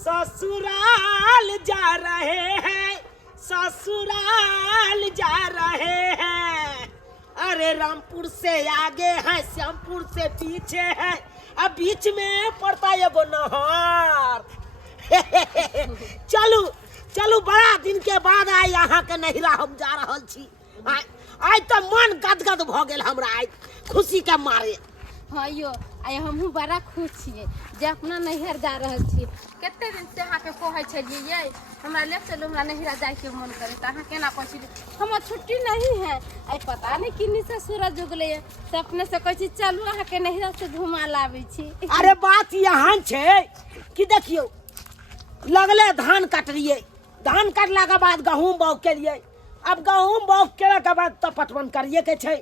ससुराल जा रहे हैं, ससुराल जा रहे हैं। अरे रामपुर से आगे है, श्यामपुर से पीछे है, अब बीच में पड़ता है वो नहर। चलू चलू, बड़ा दिन के बाद आए यहाँ के नहिरा हम जा रहल छी। आज तो मन गदगद भ गेल हमरा, आज खुशी के मारे। हाँ यो, आइ हमहू बड़ा खुश छियै जे अपना नैहर जा रहल छी। कते दिन से अहाँके कहै छलियै ये हमरा ले चलू, हमरा नैहरा जाय के मन करे, त अहाँ केना कहै छी हमर छुट्टी नहीं है। आई पता नहीं किन्नी से सूरज उगले से अपने से कहै छी चलू अहाँ के नैहरा से घुमा लाबै छी। अरे बात यहाँ छे कि देखियो, लगले धान काटलिए, धान काटला के बाद गहूम बौग के लिए, अब गहूम बौग के बाद तो पटवन करिए के छे।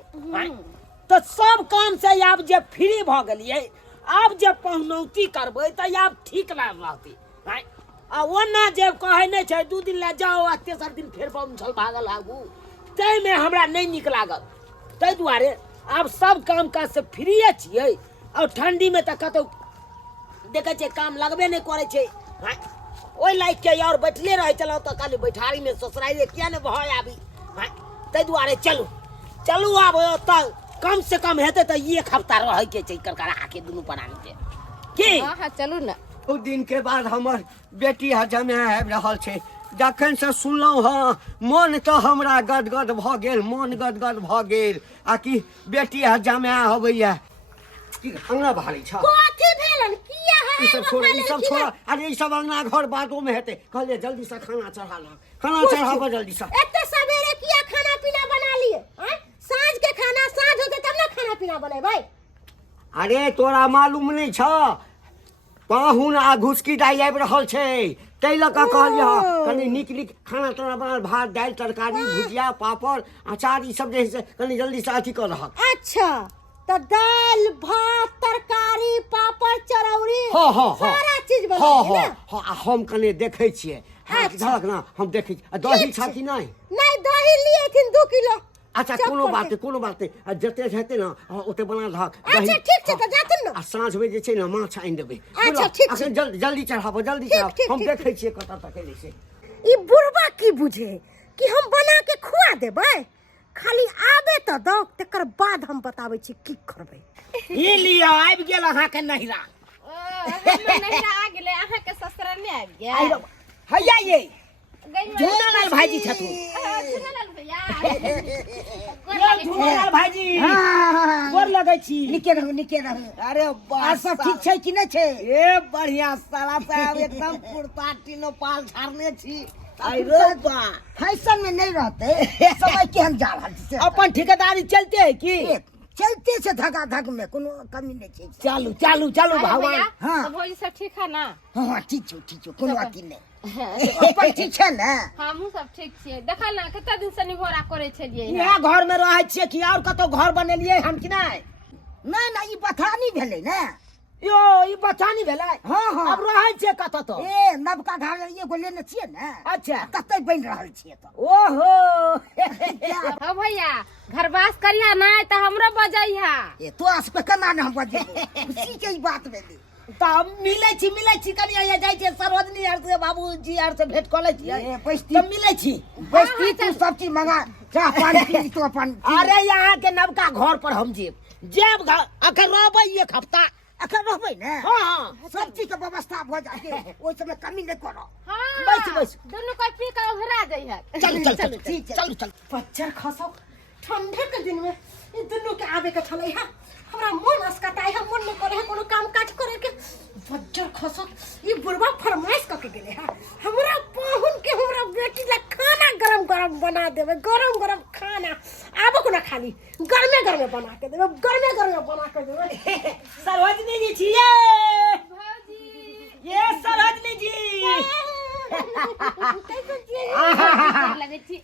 तो सब काम से अब जब फ्री भ गलिए, अब जब पहुनौती करबे तो अब ठीक रहती। आ वो ना जब कहे नहीं छे 2 दिन ले जाओ आ तेसर दिन फिर बमछल भागल आगू, तै में हमरा नहीं निक लागल। तै दुआरे अब सब काम काज से फ्री छिए। और ठंडी में तो कतो देखे छे काम लगबे नहीं करे छे, ओइ लाइक के और बैठले रहे चलो तो खाली बैठारी में ससुराइले किया ने भय आबी। तै दुआरे चलू चलू, अब त कम से कम हेते तो 1 हफ्ता रह के छै करकरा आके दुनू प्राणी के की। हां हां चलू ना। ओ दिन के बाद हमर बेटी हजमे आबि रहल छै, जखन से सुनलहुँ हँ मन तो हमरा गदगद भ गेल, मन गदगद भ गेल। आ कि बेटी हजमे अबैया की अंगना बहारी छ, कथि भेलन किया है ई सब छोड़। अरे ई सब अंगना घर बादो में हेते। कहले जल्दी से खाना चढ़ा ला, खाना चढ़ाबो जल्दी से। एते सवेरे किया खाना पीना बना लिए हैं? साँझ के खाना साँझ होते तब ना खाना पीना बने भाई। अरे तोरा मालूम नहीं छ, पाहुन आ घुसकी दाई आबि रहल छै, तै लऽ कऽ कहलियै कनि नीक नीक खाना ताना बनल, भात दालि तरकारी भुजिया पापड़ अचार ई सब जे है से कनि जल्दी से अथी कर रहल। अच्छा तो दाल भात तरकारी पापड़ चरौरी हाँ सारा चीज बना हाँ हाँ हाँ, हम कने देखे छियै। झलक ना हम देखे छी। दही छा कि नहीं? नहीं दही लिए थी 2 किलो। अच्छा कोनो बात नहीं, जते हेते ना ओते बना रह। अच्छा ठीक छै, तो जाते न। आ साँझ में जे छै ना माछ आनि देबै। अच्छा ठीक छै, जल्दी चढ़ाबो जल्दी चढ़ाबो, हम देखे छियै कतऽ तक एलै से। ई बुढ़वा की बुझे कि हम बना के खुआ देबै, खाली आबे तो दो तकर बाद हम बताबै छी की करबै। ई लियो आबि गेल अहाँ के नहिरा। हमर नैहरा आ गेले, अहाँ के ससुरा ने आबि गेल। हैया ये झूनालाल भाईजी छथुन। झूनालाल भैया ये झूनालाल भाईजी गोर लगै छी। निके रहू। अरे आ सब ठीक छै कि नहीं छै? ए बढ़िया साला साहब एकदम कुर्ता टीनो पाल झाड़ने छी। अरे बा फैशन में नहीं रहते समय केहन जा रहल छै। अपन ठेकेदारी चलते है की? चलते से धगा धग में कोनो कमी नहीं छै। चलू चलू चलू भगवान। हाँ भौजी सब ठीक है ना? हाँ ठीक छौ कोनो अथी नहीं। अपन ठीक छै ना? हमहू सब ठीक छियै। देखल ना कते दिन से निभोरा करे छलियै। इएह घर में रहै छियै कि और कतौ घर बनेलियै हम कि नहीं? नहीं ई बथानी भेलै ना। यो ई बचानी भेलै। हाँ अब रहै छियै कतौ तो? ए नवका घर एगो लेने छियै ना। अच्छा तते बनि रहल छियै तो। ओहो हो भैया घरवास करिया ना त हमरो बजैहा। ए तो आस पे केना न हम बजेबै, खुशी के ई बात भेलै। तब मिलै छी कनी आया जाइ छै सरोजनी आर से बाबूजी आर से भेंट कऽ लै छी। ए बैसती तब मिलै छी। बैसती तू सब चीज मंगा, चाह पानी पी तो अपन। अरे यहाँ के नवका घर पर हम जेब अखन रहबै 1 हफ्ता। अखन रहबै ना? हाँ सब चीज के व्यवस्था भ जाए, ओइ समय कमी नहीं करो। हां बैस दोनों कोई पी के ओहरा जइहा। चल ठीक है। चल पच्चर खसो ठंडे के दिन में ई दुनू के आवे के छलै है। हमरा मन अस्कताई है, मन नहीं करे है कोनो काम काज करे के। पच्चर खसो ई बुढ़वा फरमाइश क के गेले है हमरा पाहुन के, हमरा बेटी ला खाना गरम गरम बना देबे, गरम गरम खाना आबो कोना खाली गरमे बना के देबे, गरमे बना के देबे। सरोजनी जी छिए भौजी ये सरोजनी जी। लगे छी।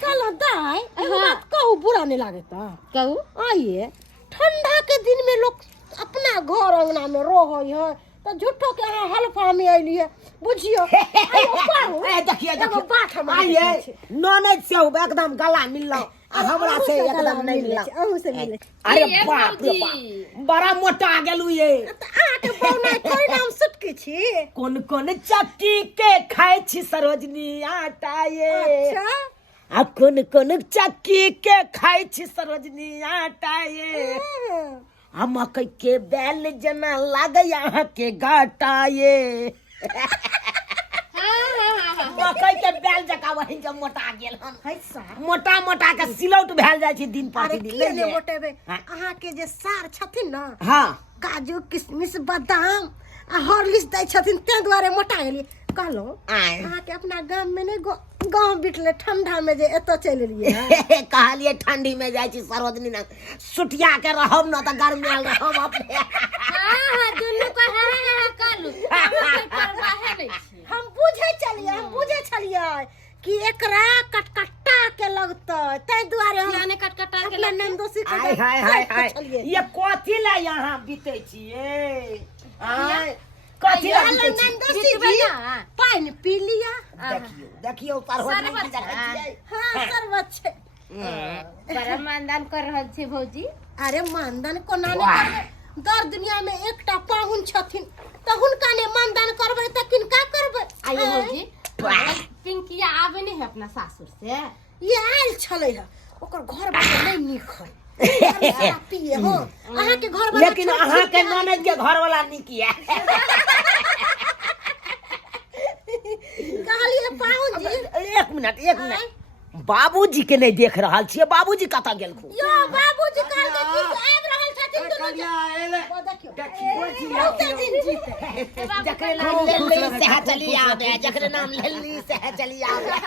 चलो दाई बात कहू, बुरा नहीं लागता कहू। आइए ठंडा के दिन में लोग अपना घर अंगना में रहे है, तो झूठो के यहाँ हल्फा में अली है बुझियो। देखिए बात हम आइए ननद से एकदम गला मिललो आ हमरा से एकदम नहीं मिललो। अहू से मिले। अरे बाप रे बाप बड़ा मोटा गेलू ये। आटे बौना कोई नाम सुटकी छी? कोन चक्की के खाए छी सरोजनी आटा ये अच्छा आ कोन चक्की के खाए छी सरोजनी आटा ये आ मकई के बैल जना लागे यहाँ के गाटा ये मकई के बैल जका वही जब मोटा गेल हम है सा मोटा मोटा के सिलौट भेल जाइ छै दिन अरे प्रतिदिन किए ले ने ले। मोटेबे हाँ। अहाँ के जे सार छथिन ना हाँ काजू किशमिश बादाम आ हॉर्लिक्स दै छथिन ते दुआरे मोटा गेलिए कहलो आय। अहाँ के अपना गांव में ने गांव बिटले ठंडा में जे एतो चल एलिए कहलिए ठंडी में जाइ छी सरोजनी ना सुटिया के रहब ना त गरमायल रहब अपने हाँ दुनू को है कालू परवाह नहीं छी हम बुझे छलिए कि एकरा कटकट्टा के लगतै तै दुआरे हम याने कटकटा के अपना नंदोसी के हाय हाय हाय हाय छलिए ये कथी ला यहाँ बीते छिए आय कथी ला बीते छी नंदोसी जी पानी पी लिया देखियो सरोजनी की शरबत जगह है। छिए हाँ शरबत छे बड़ा मानदान कर रहल छी भौजी अरे मानदान कोना ने करबै दर दुनिया में एकटा पाहुन छथिन त हुनका ने मानदान करबै त किनका करबै आइए भौजी पिंकिया आवे नहीं है अपना सासुर से ये आयल छलै है ओकर घर बाटे नहीं नीक है पिए हो अहाँ के घर वाला लेकिन अहाँ के ननद के घर वाला निक ये कहलिए पाहुन जी एक मिनट बाबूजी के नहीं देख रहल छिए बाबूजी कतऽ गेलखुन यो बाबूजी कहल के कि आबि रहल छथिन दुनू बहुते दिन जीते जकरे नाम लेली सह चली आवे जकरे नाम लेली सह चली आवे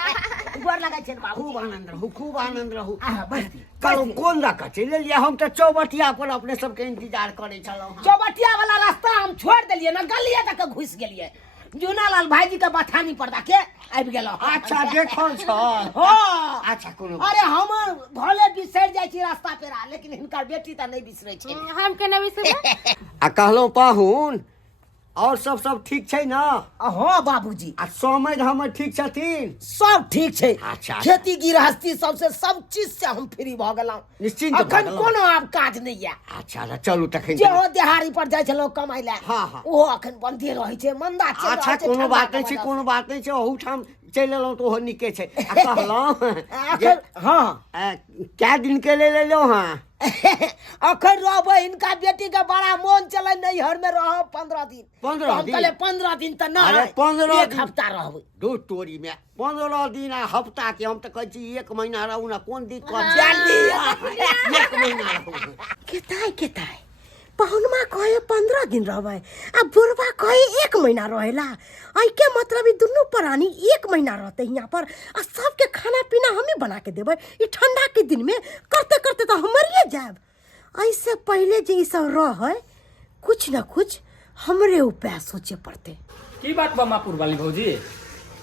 गोर लगै छै बाबू खूब आनंद रहू बस्ती कल कोन दऽ कऽ चलि एलियै हम तऽ चौबटिया पर अपने सबके इंतजार करै छलहुँ हँ। चौबटिया वाला रास्ता हम छोड़ देलिए ना गलिए तक घुस गेलिए जूनालाल भाईजी के बथानी पर जाके आबि गेलो अच्छा देखल छ हो अच्छा कोनो अरे हम भले बिसरि जाइ छी रास्ता पेरा लेकिन हिनकर बेटी तऽ नहीं बिसरै छै हम के नहीं बिसरबे आ कहलहुँ पाहुन और सब ठीक छै ना हाँ बाबूजी आ समझ हमर ठीक छथिन सब ठीक छै अच्छा। खेती गृहस्थी सबसे सब चीज से हम फ्री भ गेलहुँ निश्चिंत भऽ अखन गेलहुँ। कोनो आब काज नहीं है अच्छा तऽ चलू तखन जेहो देहाड़ी पर जाइ छलहुँ कमाइ लए हाँ, हाँ। ओहो अखन बंदे रहै छै मंदा चलि अच्छा रहल छै कोनो ठंडा बात के नहीं छै वजह कोनो बात नहीं छै ओहूठाम चलि एलहुँ तऽ ओहो नीके छै आ कहलहुँ से। जे, अखन हाँ कए दिन के लेल एलहुँ हँ अखन रहबै इनका बेटी के बड़ा मोन चले नैहर में रह 15 दिन 15 हम दिन? कहले 15 दिन तऽ अरे नहीं 15 एक दिन। हफ्ता रहबै दू टोरी में 15 दिन आ हफ्ता के हम तऽ कहै छी 1 महीना रहू ना कोन दिक्कत जल्दी छै 1 महीना रहू केताई पहुनमा कहे 15 दिन रहबै आ बुढ़वा कहे 1 महीना रहेला आई के मतलब ई दुनू प्राणी 1 महीना रहते यहाँ पर आ सबके खाना पीना हम ही बना के देबै ई ठंडा के दिन में करते करते तो हम मरिए जाब ऐसे पहले जे ई सब रहे कुछ न कुछ हमरे उपाय सोचे पड़ते की बात बा मापुर वाली भौजी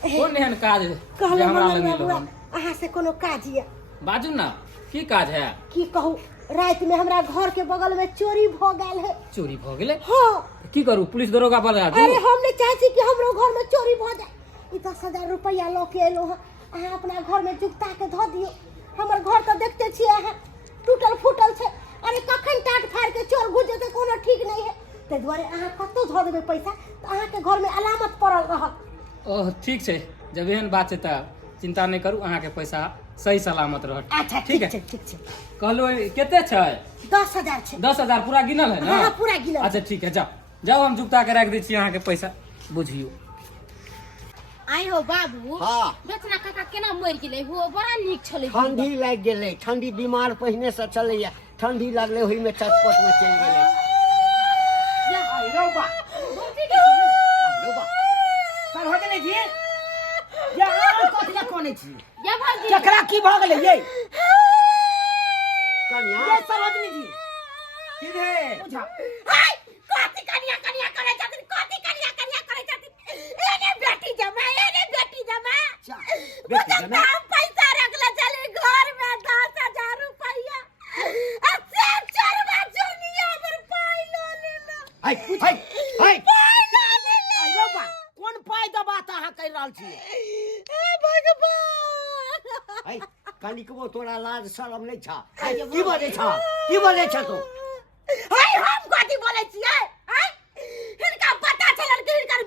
कोन एहन काज जे कहलो हमरा मंगल लग बाबू मिलल अहाँ से कोनो काज ये बाजू ना की काज है की कहू रात में हमरा घर के बगल में चोरी भ गेल है चोरी भ गेलै हाँ की करू पुलिस दरोगा पर अरे हम नहीं चाहे छी कि हमरो घर में चोरी भ जाए ई 10,000 रुपया ल के एलो है अहाँ अपना घर में जुगता के ध दियो हमर घर तो देखते छी अहाँ टूटल फूटल छै अरे कखन टाट फाड़ के चोर घुस जेते कोनो ठीक नहीं है ते द्वारे अहाँ कतो ध देबे पैसा तो अहाँ के घर में अलामत पड़ल रहत ओह ठीक छै जब एहन बात छै तऽ चिंता नहीं करू अहाँ के पैसा सही सलामत रहत अच्छा ठीक है ठीक छै कहलो केते छै 10,000 छै 10,000 पूरा गिनल है ना हाँ, पूरा गिनल अच्छा ठीक है जाओ हम जुगता के रख दै छी अहाँ के पैसा बुझियो आई हो बाबू हाँ बेचना काका केना मरि गेलै हो बड़ा नीक छलै ठंडी लागि गेलै ठंडी बीमार पहिने से चलैया ठंडी लगले ओहि में चटपट में चलि गेलै आई रौबा रौबा, सरोजनी जी ये आम कथी ला कोने छी या भौजी केकरा की भ गेलै ये कन्या ये सरोजनी जी की रे बुझा हाय कथी कनिया कनिया करे छथिन कथी कनिया कनिया करे छथिन एने बेटी जमा बेटी जमा? हम पैसा रखले चले घर में 10,000 रुपया आ सब चोरवा चोनिया पर पाई लो लेला हाय हाय हाय पाई लो लेला आई रौबा कोन पाई द बात अहाँ कहि रहल छी ए भगवान हाय कनिकबो तोरा लाज शरम नहीं छा की बोले छ तू हाय हम कथी बोले छियै हाय हिनका पता चलल कि हिनकर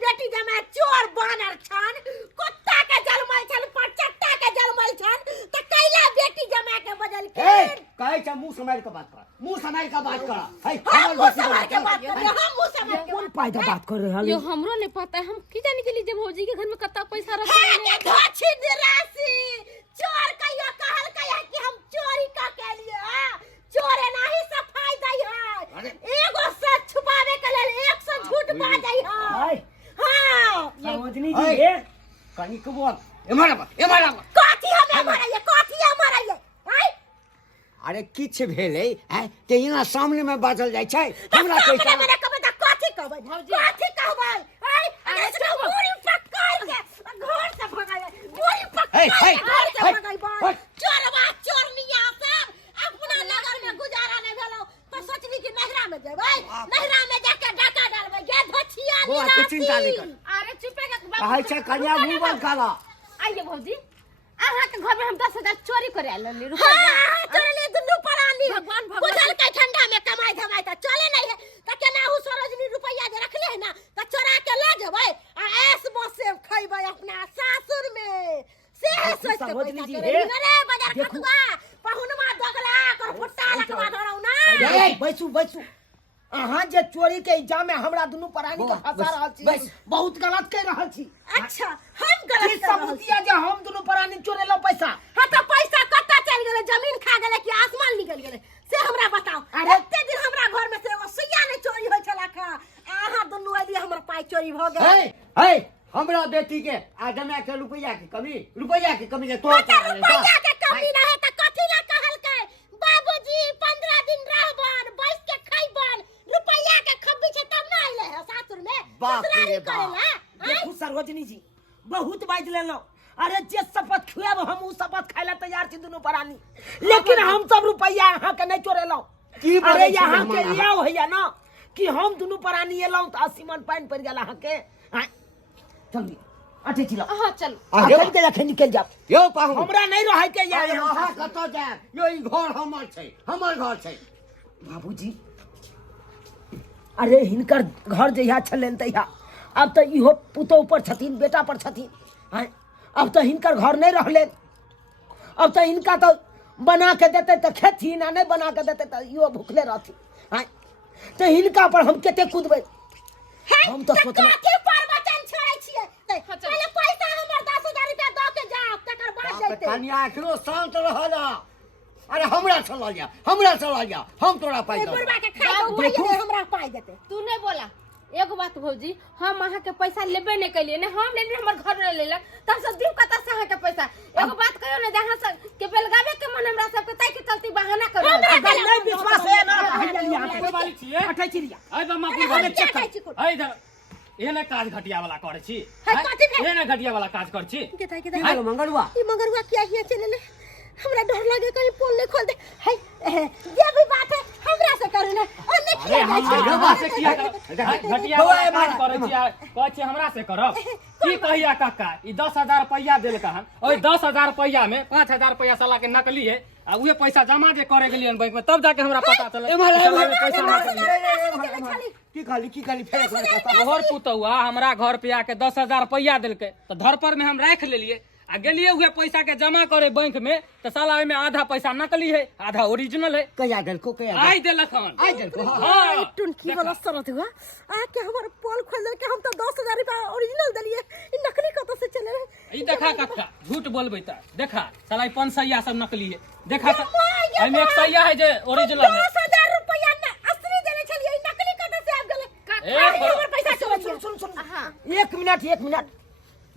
अच्छा मुंह संभाल के बात कर, मुंह संभाल के बात कर। है हम हमर मुंह बेटी संभाल के बना बात कर रहे हैं, हम मुंह संभाल के कौन फायदा बात कर रहे यो हैं? हमरो नहीं पता है, हम की जाने के लिए जब भौजी के घर में कितना पैसा है रखा के है। धोछी निराशी चोर कहियो कहल कहियो कि हम चोरी का के लिए हां चोर है नहीं सफाई दई है एगो सच छुपावे के लिए 100 झूठ बाजई है हाय हां सरोजनी है। जी हे कनी को बोल एमारा काठी हमें मारा ये काठी हमारा ये हाय अरे किछ भेलै है ते यहाँ सामने में बाजल जाइ छै हमरा सामने पैसा में कहबे त काठी कहबे काठी कहबे हाय अरे इसका पूरी पकड़ के घर से भगाए पूरी पकड़ हे, घर से हे, भगाई हे। बात चोरवा चोरनिया सब अपना नगर में गुजारा नहीं भेलो तो सोचली कि नहरा में जेबै नहरा में जाके डाका डालबै गे धोछिया वो निराशी आपके चिंता नहीं कर। अरे चुपे के कहै छै कन्या मुंह बंद करा। आइए भौजी, अहाँ के घर में हम 10,000 चोरी करे आयल रहली हां चोरले दुनु परानी भगवान भगवान। बुझल के ठंडा में कमाई धमाई त चले नहीं है त केना हु सरोजनी रुपया जे रखले है ना त चोरा के ले जेबै आ ऐस बसे खइबै अपना सासुर में से सोच के सरोजनी पैसा जी, करे हे, रे बाजार देखू। खतुआ पहुनमा दगला कर फुट्टा लखवा धरौ ना ए, बैसू बैसू अहाँ जे चोरी के इल्जाम में हमरा दुनू प्राणी के फंसा रहल छी बहुत गलत कह रहल छी। अच्छा हम की गलत कर रहल सबूत छी ये जे हम दुनू प्राणी चोरेलो पैसा? हां त पैसा कत्ता चल गेलै जमीन खा गेलै कि आसमान निकल गेलै से हमरा बताओ अरे- एते दिन हमरा घर में से एगो सुइया नहीं चोरी होय छला का आहा दुनू एलिए हमर पाई चोरी भ गेल है है हमरा बेटी के आदमे के रुपया के कमी जे तो अच्छा रुपया के कमी रहे त कथि ला कहलकै बाबूजी 15 दिन रहबन बैस के खइबन रुपया के खब्बी छै तब ना आइले है सासुर में बाप रे ससुरारी बाप। करेला देखू सरोजनी जी बहुत बाज लेलो। अरे जे शपथ खुएब हम उ शपथ खाए ला तैयार छी दुनू प्राणी, लेकिन हम सब रुपया अहाँ के नहीं चोरेलो। की बोलै अरे छी यहाँ के मेहमान? लिया होइया ना कि हम दुनू प्राणी एलौ त 80 मन पानी पड़ गेल अहाँ के। जल्दी अठे चिलो हाँ चल अरे अखन के अखन निकल जाब, यो पाहु हमरा नहीं रहे के या अरे यहाँ अहाँ कतऽ जायब? यो ई घर हमर घर छै। बाबूजी। अरे हिनकर घर जहिया छलन तहिया अब तो इहो पुतोह पर छथिन बेटा पर छथिन हैं, अब तो हिनकर घर नहीं रहले, अब तो इनका तो बना के देते तो खेथिन आ नहीं बना के देते तो इहो भूखले रहथिन हैं, तो हिनका पर हम केते कूदबै? हम तो सोचना कथि पर वचन छोड़ै छियै पहले पैसा हमर 10,000 रुपया द के जाओ तकर बाद जैते कन्या एकरो शांत रह जा। अरे हमरा चला जा हम तोरा पाई देबो। बुढ़वा के खाइ के उपाय दे हमरा पाई देते तू नहीं बोला एगो बात भौजी, हम अहाँ के पैसा लेबे नहीं कलिए ने हम लेनी हमर घर में लेलक तब सब दिन कता से अहाँ के पैसा एगो बात कहियो ने जहां से के बेलगावे के मन हमरा सब के ताई के चलती बहाना करो। अगर नहीं विश्वास है ना यहाँ कोई वाली छिए अठै चिड़िया अइ बम्मा अरे पुर हम वाली क्या चेक खाइ कर छी कोन अइ इधर एने काज घटिया वाला करे छी है, कथी भेल? एने घटिया वाला काज कर छी के ताई के की भेल मंगरुआ? ई मगरवा किया हिया चले ले हमरा डर लागे कहीं पोल नहीं खोल दे है ये भी बात है हमरा से करे ना अन्य अरे किया हम जाय हमरा से किया कर घटिया वाला काज करे छी कहै छी हमरा से करब की कहिया काका ई 10,000 रुपया देल कहन ओइ 10,000 रुपया में 5,000 रुपया साला के नकली है आ उहे पैसा जमा जे करे गेलियन बैंक में तब जाके हमरा पता चलल साला में पैसा नकली की खाली फेर तोहर पुतौआ हमरा घर पे आके 10,000 रुपया देलकै तो धर पर में हम राख लेलिए आ गेलिए उहे पैसा के जमा करे बैंक में तो साला में आधा पैसा नकली है आधा ओरिजिनल है कया गल को कया आई देलक हन आई गल को हाँ टुनकी वाला सरत हुआ आ के हमर पोल खोल दे के हम तो 10,000 रुपया ओरिजिनल दलिए ई नकली कत से चले रे ई देखा कक्का झूठ बोलबै त देखा साला ई 500 सब नकली है देखा त एमे 100 है जे ओरिजिनल है 10,000 रुपया ना असली देले छलिए ई नकली कत से आब गेले हमर पैसा चोरी सुन सुन सुन एक मिनट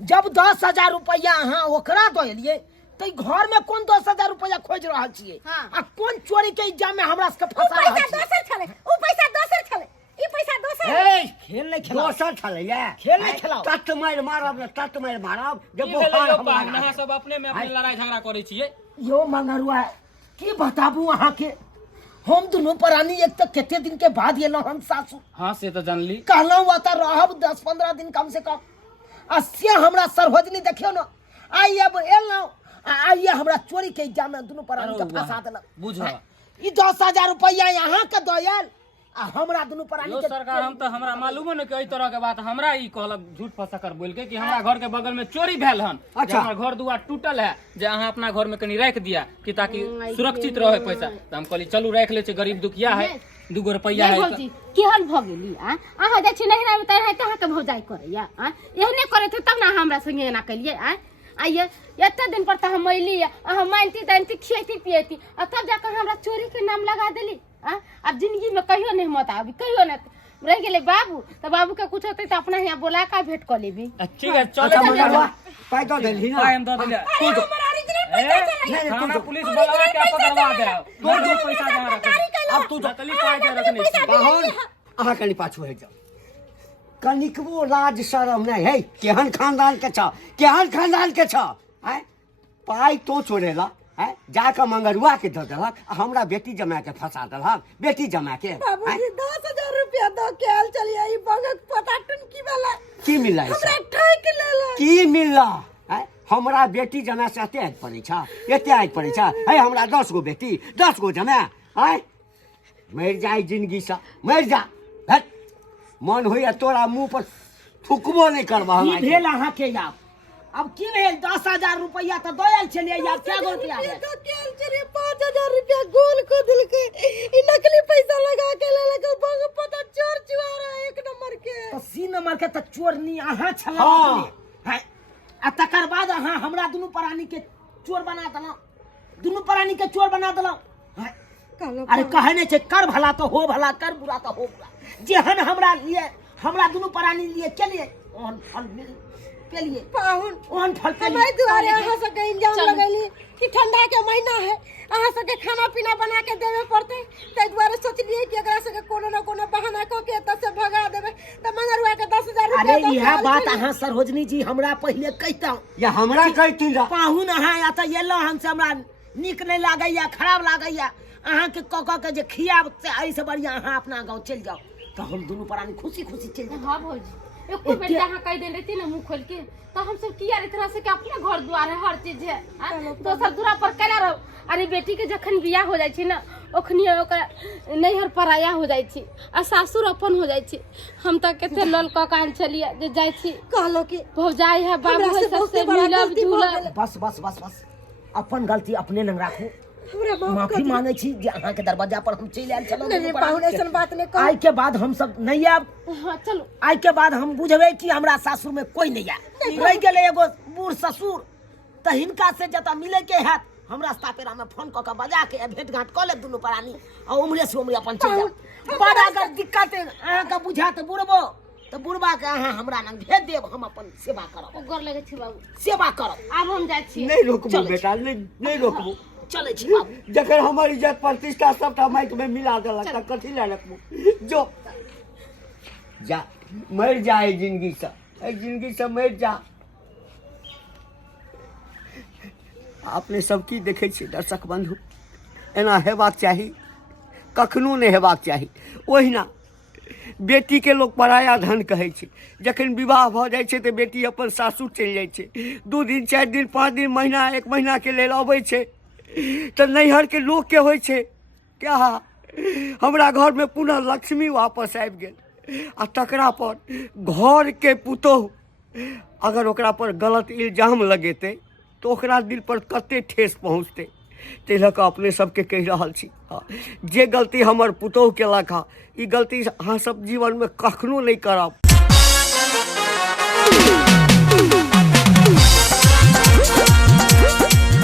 जब 10,000 रुपया अहाँ ओकरा देलिए तो घर में कौन 10,000 रुपया खोज रहल छिए आ कौन चोरी के इल्जाम में हमरा सबके फंसा रहल पैसा छिए? दोसर छले उ पैसा दोसर छले ई पैसा दोसर ए खेल नहीं खेला दोसर छलैया खेल नहीं खेलाओ। तत मार मारब जब ई वो भेलै हार यो हमरा पाहुन अहाँ सब अपने में अपने लड़ाई झगड़ा करै छियै यो मंगरुआ की बताबू अहाँ के हम दोनों प्राणी एक तो केते दिन के बाद एलो हम सासू हां से तो जानली कहलौं वा त रहब 10-15 दिन कम से कम असिया हमरा सरहोजनी देखियो न आई अब एलौं आइए हमरा चोरी के इल्जाम में दोनों प्राणी के अरे फंसा वाह, देलक बुझो। ई 10,000 रुपया यहाँ के दयल आ हमरा दुनू प्राणी यो के सरकार हम तो हमरा मालूम नहीं कि एहि तरह के बात हमरा ई कहलक झूठ फसकर बोल के कि हमरा घर के बगल में चोरी भेल हन। अच्छा। हमरा घर दुआर टूटल है जे अहाँ अपना घर में कनी रख दिया कि ताकि सुरक्षित रहे पैसा। तो हम कहली चलू रख ले, गरीब दुखिया है, 2 रुपया है। भौजी केहन भ गेली अहाँ जाइ छी नहिरा में तैर अहाँ के भौजाई करैया एहने करे थे तब ना हमरा संगे एना कलिए आइए एते दिन पर त हम अइली अहाँ मानती दानती खियती पियती आ तब जाकर हमरा चोरी के नाम लगा देली। अब जिंदगी में कहियो नहीं मत आबी, कहियो नहीं रह गेले बाबू तो बाबू के कुछ होते तो अपना यहाँ बोला का भेंट कर लेबी। ठीक है चलो। अच्छा मंगरवा पाई दो देली ना हम दो दिया थाना पुलिस बुलवा के पकड़वा दे। दो पैसा जहां रखे अब तू नकली पाई के रखने छी। पाहुन अहाँ कनी पाछू है जाओ, कनिकबो लाज शरम नहीं है। केहन खानदान के छ, केहन खानदान के छ हैं? पाई तो चोरेला हैं, जाके मंगरुआ के दे देलक, हमरा बेटी जमा के फंसा देलक, बेटी जमा के। बाबूजी 10,000 रुपया दो के आल चलिए ई बगक पता टुनकी वाला की मिलला हमरा ठक लेला की मिलला हैं? हमरा बेटी जमा से एते आज पड़े छ, एते आज पड़े छ है। हमरा 10 गो बेटी 10 गो जमा है, मर जाए जिंदगी से मर जा। हट मन होइया तोरा मुंह पर थुकबो नहीं करबा। की हमरा भेल अहाँ के याब? अब की भेल? 10,000 रुपया तो दयल छलिए याब, क्या गो रुपया भेल? दो के आल चलिए 5,000 रुपया गोल को दिल के ई नकली पैसा लगा के ले के बग पता चोर चुआरा 1 नंबर के। तो सी नंबर के तो चोर नहीं अहाँ छल हाँ। है। आ तकर बाद अहाँ हमरा दुनू प्राणी के चोर बना देलहुँ, दुनू प्राणी के चोर बना देलहुँ। है। अरे कहे नहीं छे कर भला तो हो भला, कर बुरा तो हो बुरा। जेहन हमरा लिए हमरा दुनू प्राणी लिए चलिए ओहन फल मिल पेलिए, पाहुन ओहन फल पेलिए। हमारे दुआरे अहाँ सबके इंजाम लगैली कि ठंडा के महीना है अहाँ सबके खाना पीना बना के देवे पड़ते, ताहि दुआरे सोचलिए कि एकरा सबके कोनो न कोनो बहाना क के एतऽ से भगा देवे त मंगरुआ के 10,000 रुपया। अरे यह बात अहाँ सरोजनी जी हमरा पहले कहता या हमरा कहती जा पाहुन अहाँ या तो एलो हमसे हमरा नीक नहीं लागैया, खराब लागैया। अहाँ के कऽ के जे खियाब से एहि से बढ़िया अहाँ अपना गाँव चल जाओ तो हम दुनू प्राणी खुशी खुशी चल जाओ। हाँ भौजी एको बेर जहाँ कह देने रहती ना मुंह खोल के तो हम सब किया रे तरह से कि अपने घर द्वार है, हर चीज है दोसर दूरा पर कला रहो। अरे बेटी के जखन बियाह हो जाइ छै ना ओखनी ओकरा नैहर पराया हो जाइ छै आ सासुर अपन हो जाइ छै। हम त केते लल क कान चलिए जे जाइ छी कहलो कि भौजाई है बाबू है सबसे मिलब जुलब। बस बस बस बस अपन गलती अपने लंग राखू। हमरा माफी मांगे छी जे अहाँ के दरवाजा पर हम चलि आयल छलहुँ। नहीं पाहुन ऐसन बात नहीं आइ के बाद हम सब नहीं आब। हाँ चलो आइ के बाद हम बुझबे कि हमरा सासुर में कोई नहीं आए। रह गेले एगो बूढ़ ससुर त हिनका से जता मिले के हैत हम रास्ता पेरा में फोन क के बजा के भेंट घाट क ले दुनू प्राणी आ उमरे से उमरे अपन चल जाओ। बड़ अगर दिक्कत अहाँ के बुझा त बुढ़बो तो बुढ़बा के अहाँ हमरा लग भेज देब, हम अपन सेवा करब, गोर लगे छी बाबू सेवा करब। आब हम जाइ छी। नहीं रोकबो बेटा, नहीं रोकबो। चले छी बाबू। जखन हमर इज्जत प्रतिष्ठा सबटा माटि में मिला देलक त कथी ला रखबो। जो जा मर जाए जिंदगी से, जिंदगी से मर जा। अपने सब की देखे छी दर्शक बंधु, एना हेबाक चाही, कखनो नहीं हेबाक चाही। ओहिना बेटी के लोग पराया धन कहै छै। जखन विवाह भ जाइ छै तऽ बेटी अपन सासुर चलि जाइ छै, 2 दिन 4 दिन 5 दिन महीना 1 महीना के लेल अबै छै तऽ नैहर के लोग के होइ छै क्या हमरा घर में पुनः लक्ष्मी वापस आबि गेल। आ तकरा पर घर के पुतोह अगर ओकरा पर गलत इल्जाम लगेतै तो ओकरा दिल पर कते ठेस पहुँचतै। ताहि लऽ कऽ अपने सबके कहि रहल छी, जे गलती हमर पुतोह केलक हँ ई गलती अहाँ सब जीवन में कखनो नहीं करब।